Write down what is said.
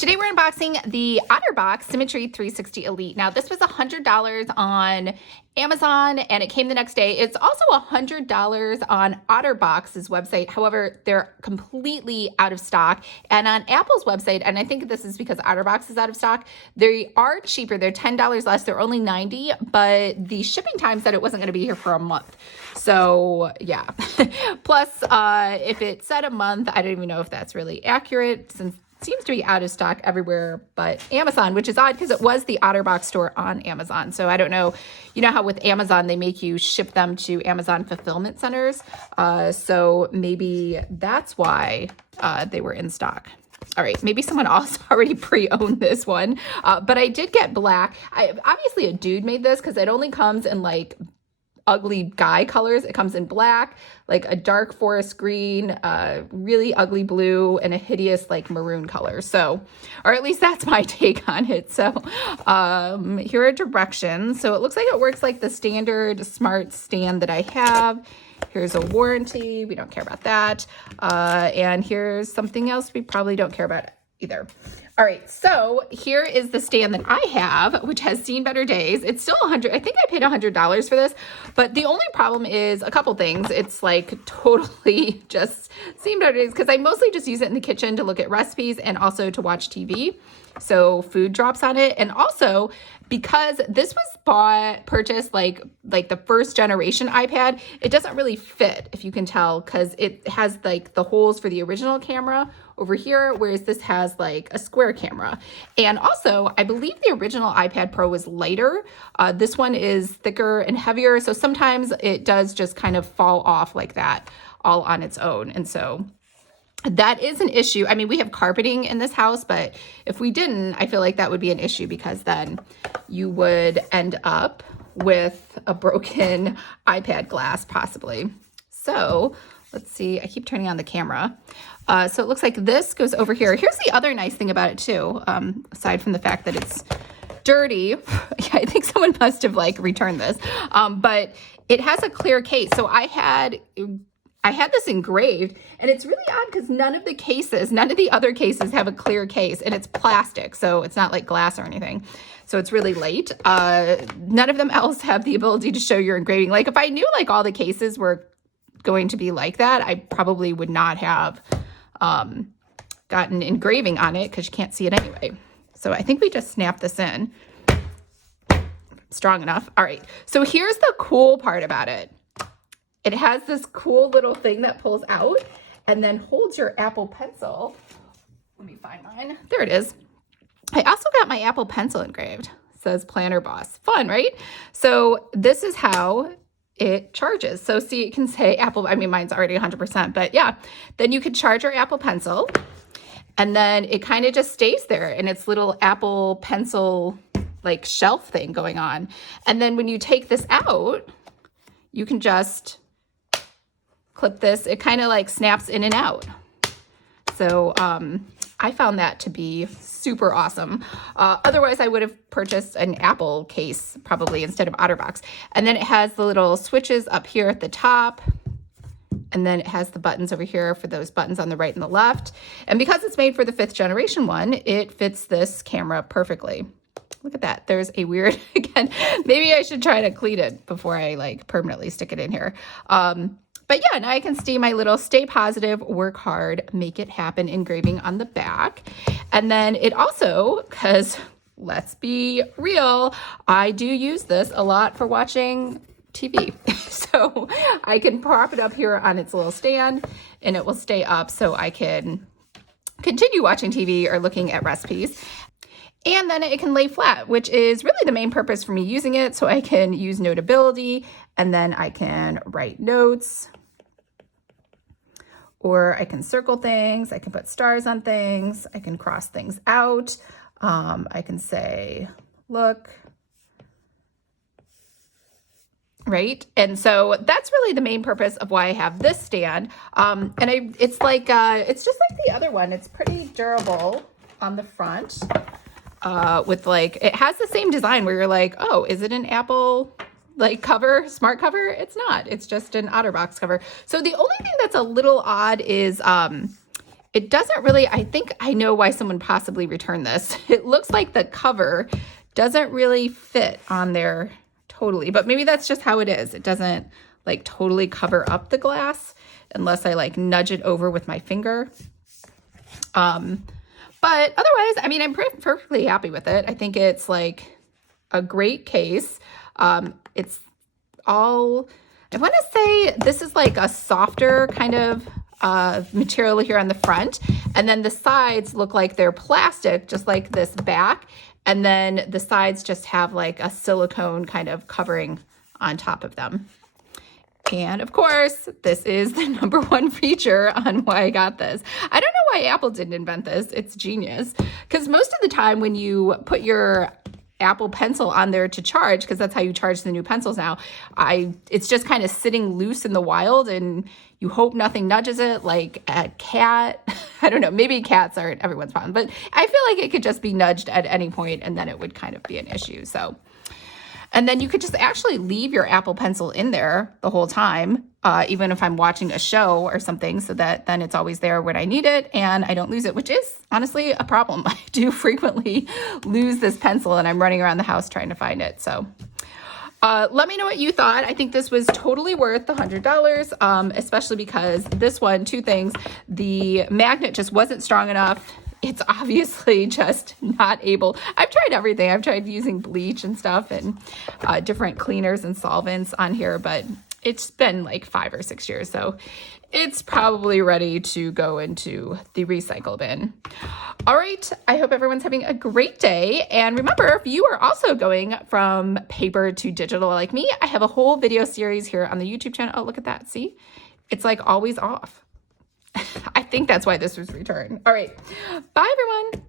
Today we're unboxing the Otterbox Symmtry 360 Elite. Now this was $100 on Amazon and it came the next day. It's also $100 on Otterbox's website. However, they're completely out of stock. And on Apple's website, and I think this is because Otterbox is out of stock, they are cheaper. They're $10 less. They're only $90, but the shipping time said it wasn't going to be here for a month. So yeah. Plus, if it said a month, I don't even know if that's really accurate since seems to be out of stock everywhere but Amazon, which is odd because it was the Otterbox store on Amazon. So I don't know, you know how with Amazon, they make you ship them to Amazon fulfillment centers. So maybe that's why they were in stock. All right, maybe someone else already pre-owned this one, but I did get black. Obviously a dude made this because it only comes in like ugly guy colors. It comes in black, like a dark forest green, really ugly blue, and a hideous like maroon color. So, or at least that's my take on it. So here are directions. So it looks like it works like the standard smart stand that I have. Here's a warranty. We don't care about that. And here's something else we probably don't care about either. All right, so here is the stand that I have, which has seen better days. It's still $100. I think I paid $100 for this, but the only problem is a couple things. It's like totally just seen better days because I mostly just use it in the kitchen to look at recipes and also to watch TV. So food drops on it. And also because this was purchased like the first generation iPad, it doesn't really fit, if you can tell, because it has like the holes for the original camera over here, whereas this has like a square camera. And also, I believe the original iPad Pro was lighter. This one is thicker and heavier. So sometimes it does just kind of fall off like that all on its own. And so that is an issue. I mean, we have carpeting in this house, but if we didn't, I feel like that would be an issue because then you would end up with a broken iPad glass possibly. So let's see, I keep turning on the camera. So it looks like this goes over here. Here's the other nice thing about it too, aside from the fact that it's dirty. I think someone must have like returned this, but it has a clear case. So I had this engraved and it's really odd because none of the other cases have a clear case and it's plastic. So it's not like glass or anything. So it's really light. None of them else have the ability to show your engraving. Like if I knew like all the cases were going to be like that, I probably would not have gotten engraving on it because you can't see it anyway. So I think we just snap this in. Strong enough. All right. So here's the cool part about it. It has this cool little thing that pulls out and then holds your Apple Pencil. Let me find mine. There it is. I also got my Apple Pencil engraved. It says Planner Boss. Fun, right? So this is how it charges. So see, it can say Apple, I mean, mine's already 100%, but yeah, then you could charge your Apple Pencil and then it kind of just stays there in its little Apple Pencil like shelf thing going on. And then when you take this out, you can just clip this. It kind of like snaps in and out. So I found that to be super awesome. Otherwise, I would have purchased an Apple case probably instead of Otterbox. And then it has the little switches up here at the top. And then it has the buttons over here for those buttons on the right and the left. And because it's made for the 5th generation one, it fits this camera perfectly. Look at that. There's a weird, again, maybe I should try to clean it before I like permanently stick it in here. But yeah, now I can see my little stay positive, work hard, make it happen engraving on the back. And then it also, because let's be real, I do use this a lot for watching TV. So I can prop it up here on its little stand and it will stay up so I can continue watching TV or looking at recipes. And then it can lay flat, which is really the main purpose for me using it. So I can use Notability and then I can write notes. Or I can circle things, I can put stars on things, I can cross things out. I can say, look, right? And so that's really the main purpose of why I have this stand. It's just like the other one. It's pretty durable on the front with like, it has the same design where you're like, oh, is it an Apple like cover, smart cover? It's not. It's just an Otterbox cover. So the only thing that's a little odd is it doesn't really, I think I know why someone possibly returned this. It looks like the cover doesn't really fit on there totally, but maybe that's just how it is. It doesn't like totally cover up the glass unless I like nudge it over with my finger. But otherwise, I mean, I'm perfectly happy with it. I think it's like a great case. It's all, I want to say this is like a softer kind of material here on the front. And then the sides look like they're plastic, just like this back. And then the sides just have like a silicone kind of covering on top of them. And of course, this is the #1 feature on why I got this. I don't know why Apple didn't invent this. It's genius. Because most of the time when you put your Apple Pencil on there to charge, because that's how you charge the new pencils now, it's just kind of sitting loose in the wild and you hope nothing nudges it, like a cat. I don't know, maybe cats aren't everyone's problem, but I feel like it could just be nudged at any point and then it would kind of be an issue. So, and then you could just actually leave your Apple Pencil in there the whole time, even if I'm watching a show or something, so that then it's always there when I need it and I don't lose it, which is honestly a problem. I do frequently lose this pencil and I'm running around the house trying to find it. So let me know what you thought. I think this was totally worth the $100, especially because this one, two things, the magnet just wasn't strong enough. It's obviously just not able. I've tried everything. I've tried using bleach and stuff and different cleaners and solvents on here, but it's been like 5 or 6 years. So it's probably ready to go into the recycle bin. All right. I hope everyone's having a great day. And remember, if you are also going from paper to digital like me, I have a whole video series here on the YouTube channel. Oh, look at that. See, it's like always off. I think that's why this was returned. All right. Bye, everyone.